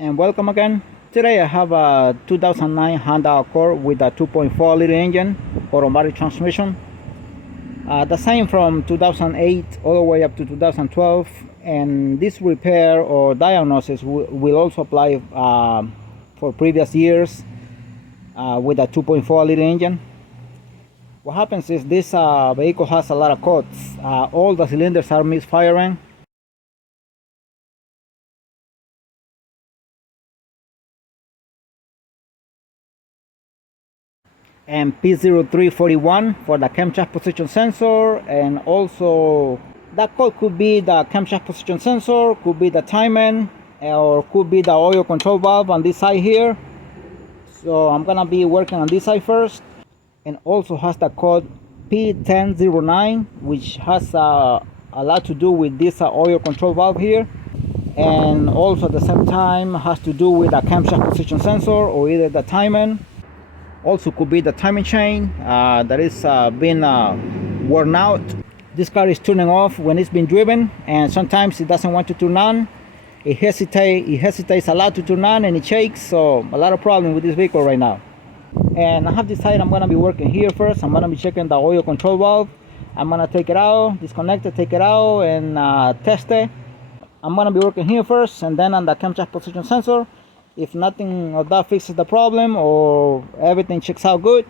and welcome again. Today I have a 2009 Honda Accord with a 2.4 liter engine, automatic transmission. The same from 2008 all the way up to 2012, and this repair or diagnosis will also apply for previous years with a 2.4 liter engine. What happens is this vehicle has a lot of cuts. All the cylinders are misfiring. And P0341 for the camshaft position sensor, and also that code could be the camshaft position sensor, could be the timing, or could be the oil control valve on this side here. So I'm gonna be working on this side first, and also has the code P1009, which has a lot to do with this oil control valve here, and also at the same time has to do with the camshaft position sensor or either the timing. Also could be the timing chain that is being worn out. This car is turning off when it's been driven, and sometimes it doesn't want to turn on. It hesitates a lot to turn on, and it shakes. So a lot of problem with this vehicle right now. And I have decided I'm gonna be working here first. I'm gonna be checking the oil control valve. I'm gonna take it out, disconnect it, take it out, and test it. I'm gonna be working here first, and then on the camshaft position sensor. If nothing of that fixes the problem or everything checks out good,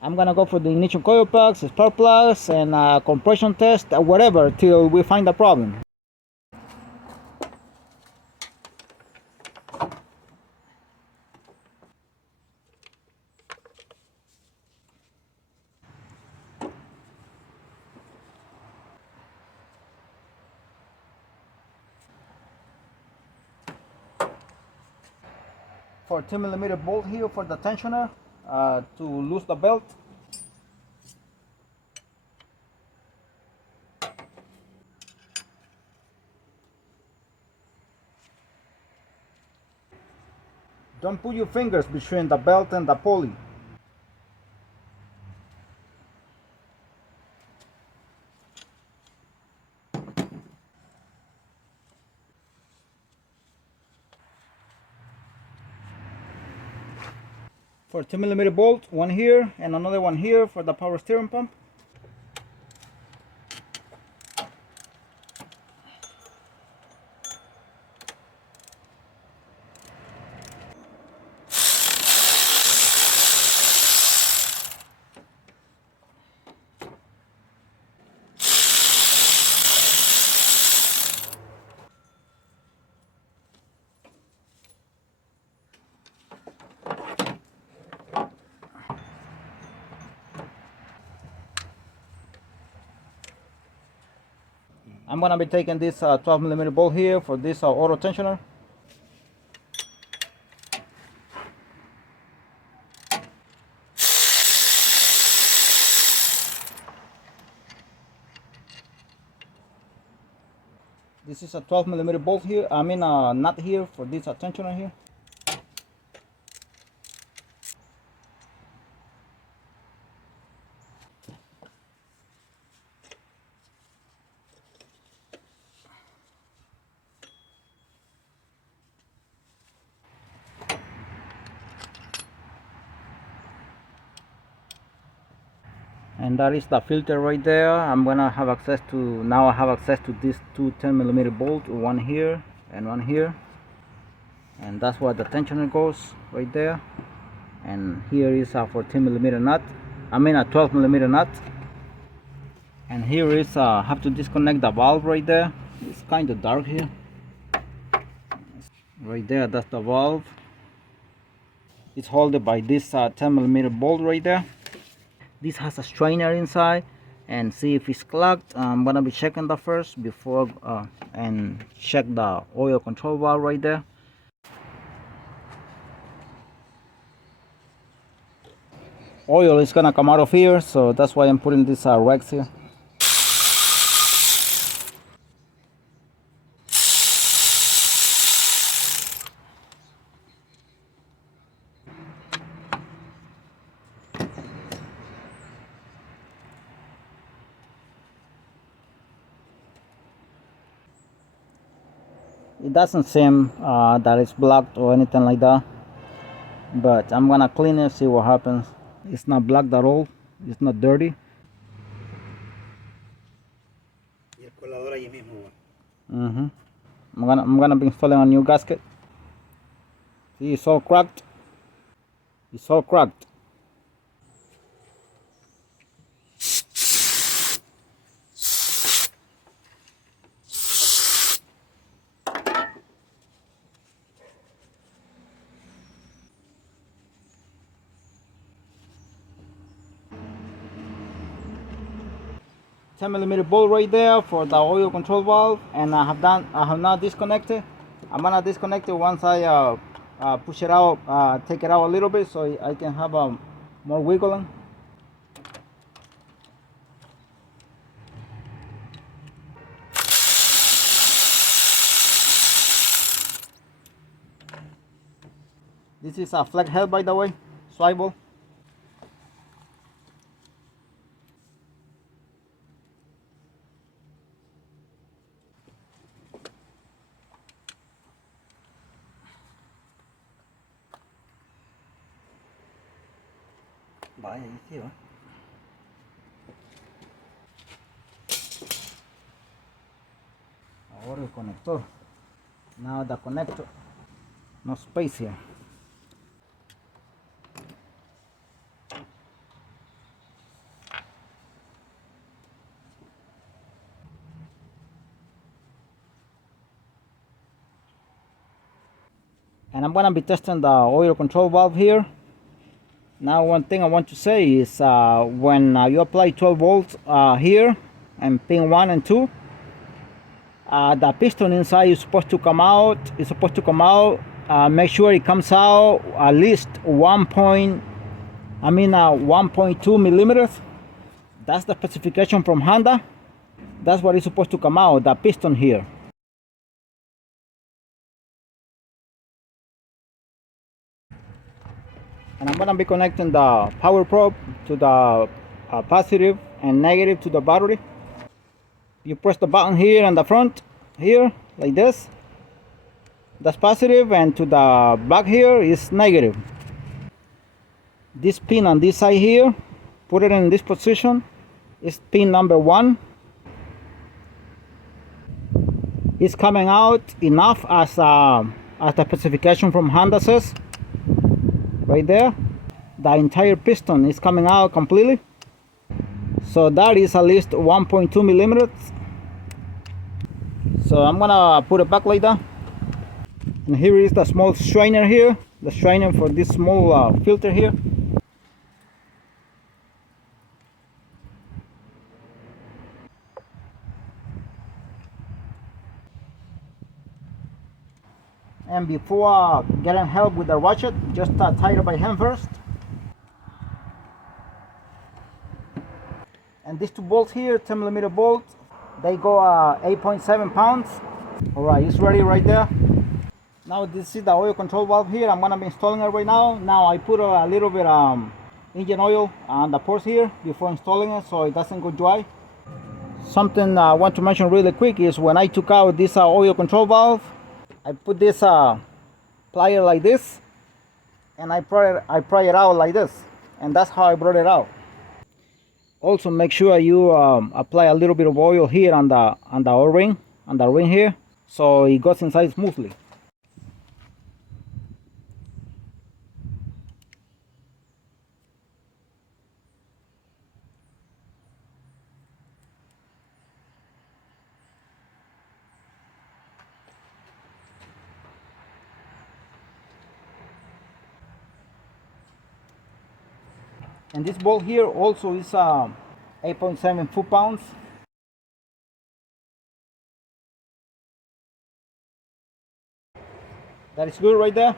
I'm gonna go for the ignition coil plugs, spark plugs, and compression test, whatever, till we find the problem. For 2mm bolt here for the tensioner to loose the belt. Don't put your fingers between the belt and the pulley. For 2mm bolt, one here and another one here for the power steering pump. I'm gonna be taking this 12mm bolt here for this auto tensioner. This is a 12mm bolt here, nut here for this tensioner here. And that is the filter right there. I'm gonna have access to, now I have access to these two 10mm bolts, one here and one here, and that's where the tensioner goes right there. And here is a 14mm nut, a 12mm nut. And here is have to disconnect the valve right there. It's kind of dark here. Right there, that's the valve. It's held by this 10mm bolt right there. This has a strainer inside, and see if it's clogged. I'm gonna be checking that first before and check the oil control valve right there. Oil is gonna come out of here, so that's why I'm putting this rags here. It doesn't seem that it's blocked or anything like that, but I'm gonna clean it, see what happens. It's not blocked at all, it's not dirty. I'm gonna be installing a new gasket. See, it's all cracked. It's all cracked. 10mm bolt right there for the oil control valve, and I have not disconnected. I'm gonna disconnect it once I push it out, take it out a little bit so I can have more wiggling. This is a flat head, by the way, swivel. Vaya, aquí va. Ahora el conector. Now the connector. No space here. And I'm gonna be testing the oil control valve here. Now one thing I want to say is when you apply 12 volts here and pin 1 and 2, the piston inside is supposed to come out. It's supposed to come out. Make sure it comes out at least 1.2 millimeters. That's the specification from Honda. That's what is supposed to come out, the piston here. And I'm gonna be connecting the power probe to the positive and negative to the battery. You press the button here on the front, here, like this. That's positive, and to the back here is negative. This pin on this side here, put it in this position, is pin number 1. It's coming out enough as the specification from Honda says. Right there, the entire piston is coming out completely, so that is at least 1.2 millimeters. So I'm gonna put it back like that, and here is the small strainer here, the strainer for this small filter here. And before getting help with the ratchet, just tie it by hand first. And these 2 bolts here, 10mm bolts, they go 8.7 pounds. Alright, it's ready right there. Now this is the oil control valve here. I'm gonna be installing it right now. Now I put a little bit engine oil on the ports here before installing it so it doesn't go dry. Something I want to mention really quick is when I took out this oil control valve, I put this plier like this, and I pry it out like this, and that's how I brought it out. Also, make sure you apply a little bit of oil here on the O-ring, on the ring here, so it goes inside smoothly. And this bolt here also is 8.7 foot-pounds. That is good right there.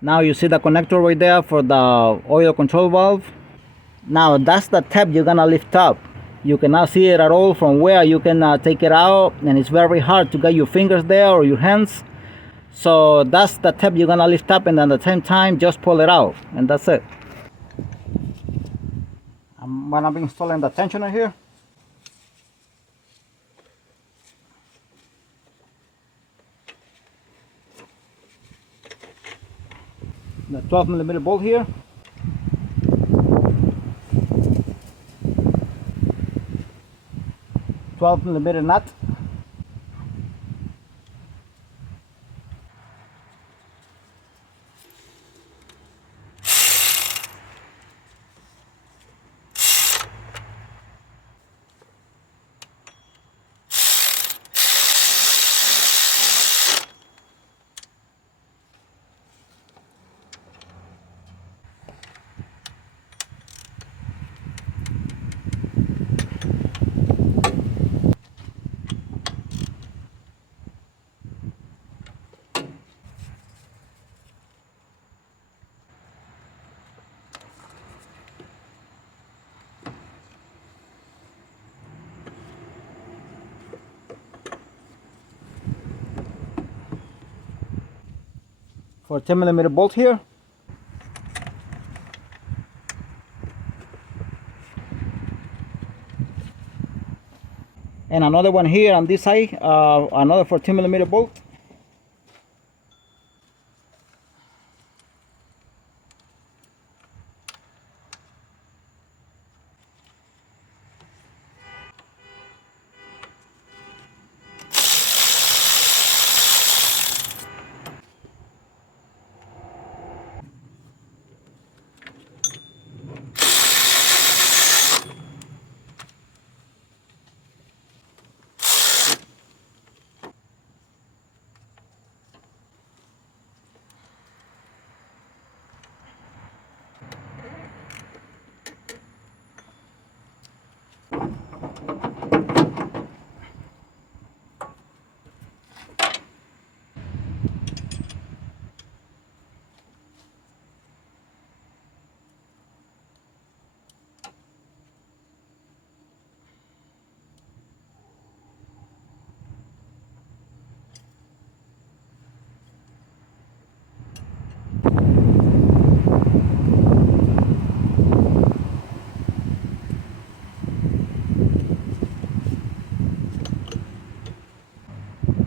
Now you see the connector right there for the oil control valve. Now that's the tab you're gonna lift up. You cannot see it at all from where you can take it out, and it's very hard to get your fingers there or your hands. So that's the tab you're gonna lift up, and at the same time just pull it out, and that's it. I'm gonna be installing the tensioner here. 12mm bolt here. $12mm nut. For 10mm bolt here. And another one here on this side, another 14mm bolt.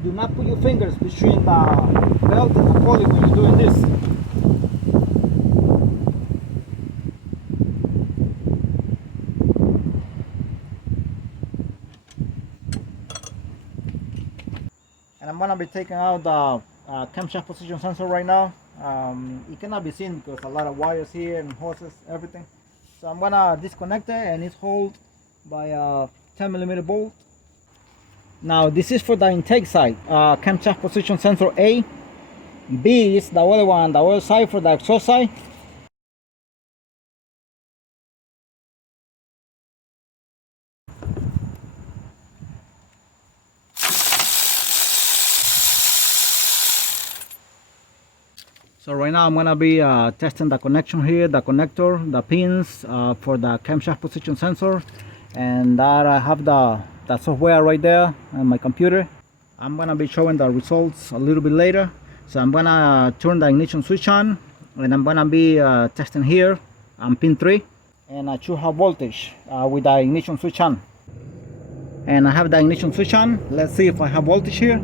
Do not put your fingers between the belt and the pulley when you're doing this. And I'm gonna be taking out the camshaft position sensor right now. It cannot be seen because a lot of wires here and hoses, everything. So I'm gonna disconnect it, and it's held by a 10mm bolt. Now this is for the intake side, camshaft position sensor A. B is the other one, the other side for the exhaust side. So right now I'm gonna be testing the connection here, the connector, the pins for the camshaft position sensor, and that I have the software right there on my computer. I'm gonna be showing the results a little bit later. So I'm gonna turn the ignition switch on, and I'm gonna be testing here on pin 3, and I should have voltage with the ignition switch on. And I have the ignition switch on. Let's see if I have voltage here.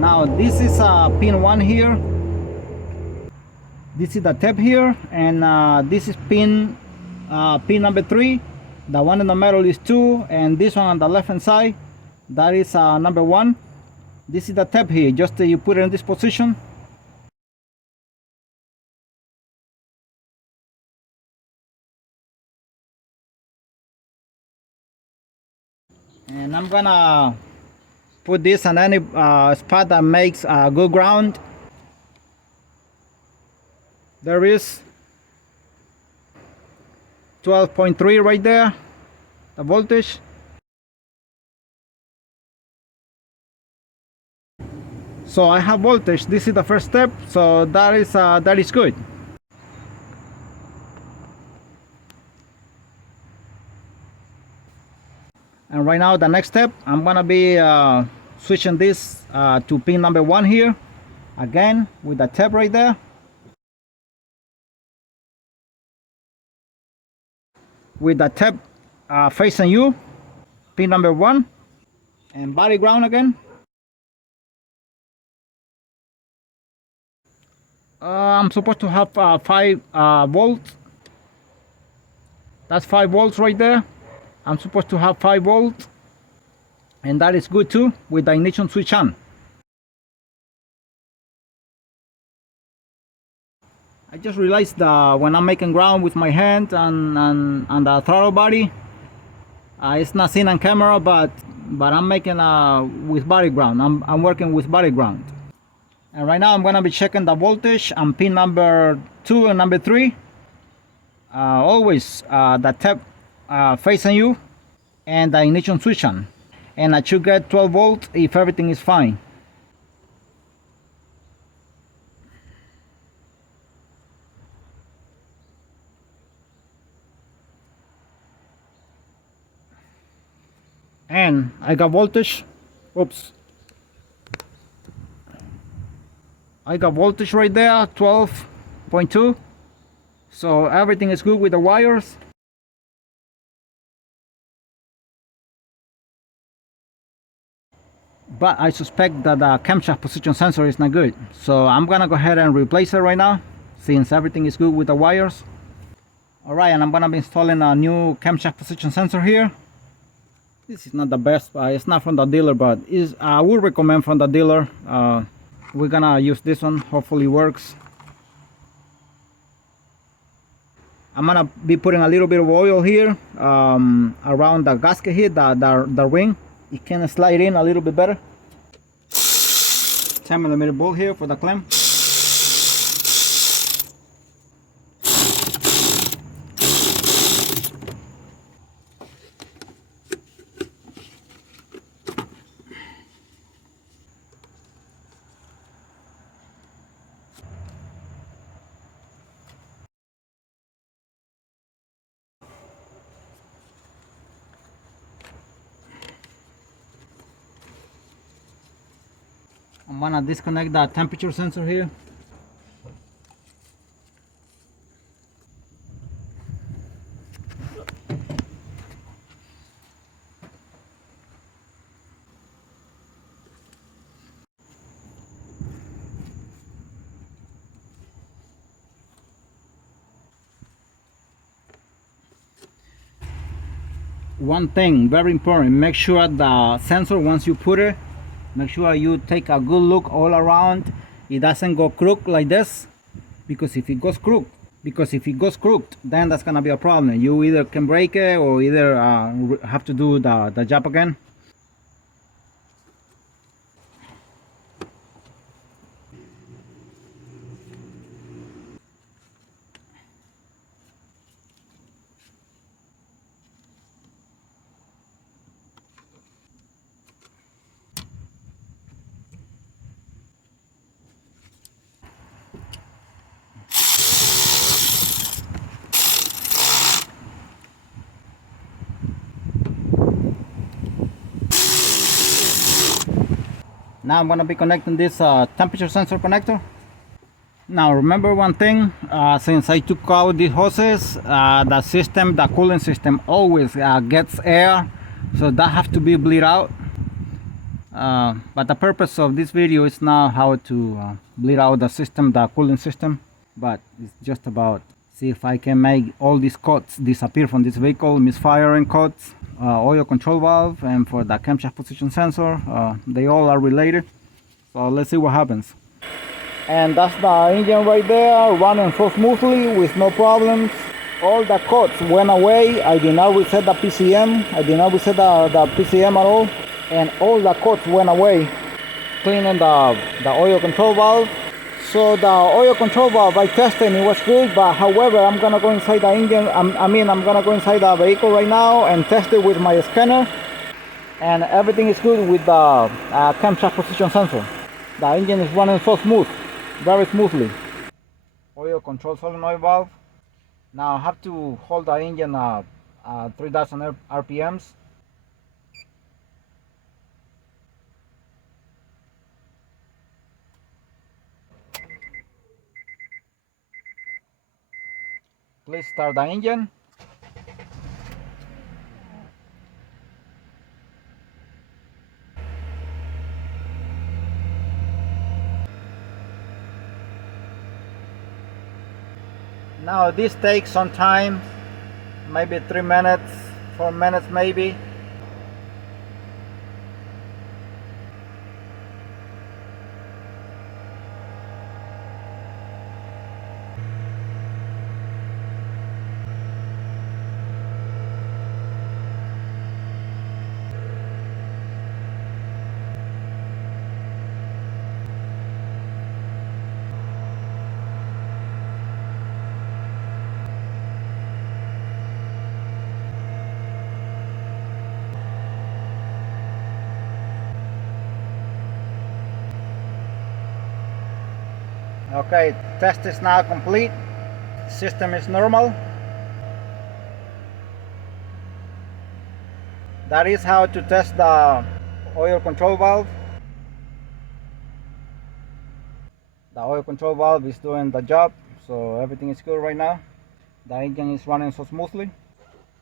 Now this is pin 1 here. This is the tab here, and this is pin number 3. The one in the middle is 2, and this one on the left hand side, that is number 1. This is the tab here, just you put it in this position. And I'm gonna put this on any spot that makes good ground. There is 12.3 right there, the voltage. So I have voltage. This is the first step, so that is good. And right now the next step, I'm gonna be switching this to pin number 1 here, again with the tab right there. With the tab facing you, pin number 1, and body ground again. I'm supposed to have 5 volts. That's 5 volts right there. I'm supposed to have 5 volts, and that is good too with the ignition switch on. I just realized that when I'm making ground with my hand and the throttle body, it's not seen on camera, but I'm making with body ground. I'm working with body ground. And right now I'm gonna be checking the voltage on pin number 2 and number 3. Always the tap facing you and the ignition switch on. And I should get 12 volts if everything is fine. And I got voltage. Oops. I got voltage right there, 12.2. So everything is good with the wires. But I suspect that the camshaft position sensor is not good. So I'm gonna go ahead and replace it right now, since everything is good with the wires. Alright, and I'm gonna be installing a new camshaft position sensor here. This is not the best, it's not from the dealer, but I would recommend from the dealer. We're gonna use this one, hopefully it works. I'm gonna be putting a little bit of oil here around the gasket here, the ring. It can slide in a little bit better. 10mm bolt here for the clamp. I'm gonna disconnect the temperature sensor here. One thing very important, make sure the sensor, once you put it, make sure you take a good look all around. It doesn't go crooked like this, because if it goes crooked, then that's gonna be a problem. You either can break it or either have to do the job again. Now I'm gonna be connecting this temperature sensor connector. Now remember one thing, since I took out the hoses, the cooling system always gets air, so that have to be bleed out. But the purpose of this video is not how to bleed out the cooling system, but it's just about see if I can make all these cuts disappear from this vehicle. Misfiring cuts, oil control valve, and for the camshaft position sensor, they all are related. So let's see what happens. And that's the engine right there, running so smoothly with no problems. All the cuts went away. I did not reset the PCM. I did not reset the PCM at all. And all the cuts went away. Cleaning the oil control valve. So the oil control valve I tested, it was good, but however I'm gonna go inside the engine, I'm gonna go inside the vehicle right now and test it with my scanner, and everything is good with the camshaft position sensor. The engine is running so smooth, very smoothly. Oil control solenoid valve. Now I have to hold the engine 3,000 RPMs. Please start the engine. Now this takes some time, maybe 3 minutes, 4 minutes maybe. Okay, test is now complete. System is normal. That is how to test the oil control valve. The oil control valve is doing the job, so everything is good right now. The engine is running so smoothly.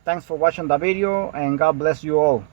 Thanks for watching the video, and God bless you all.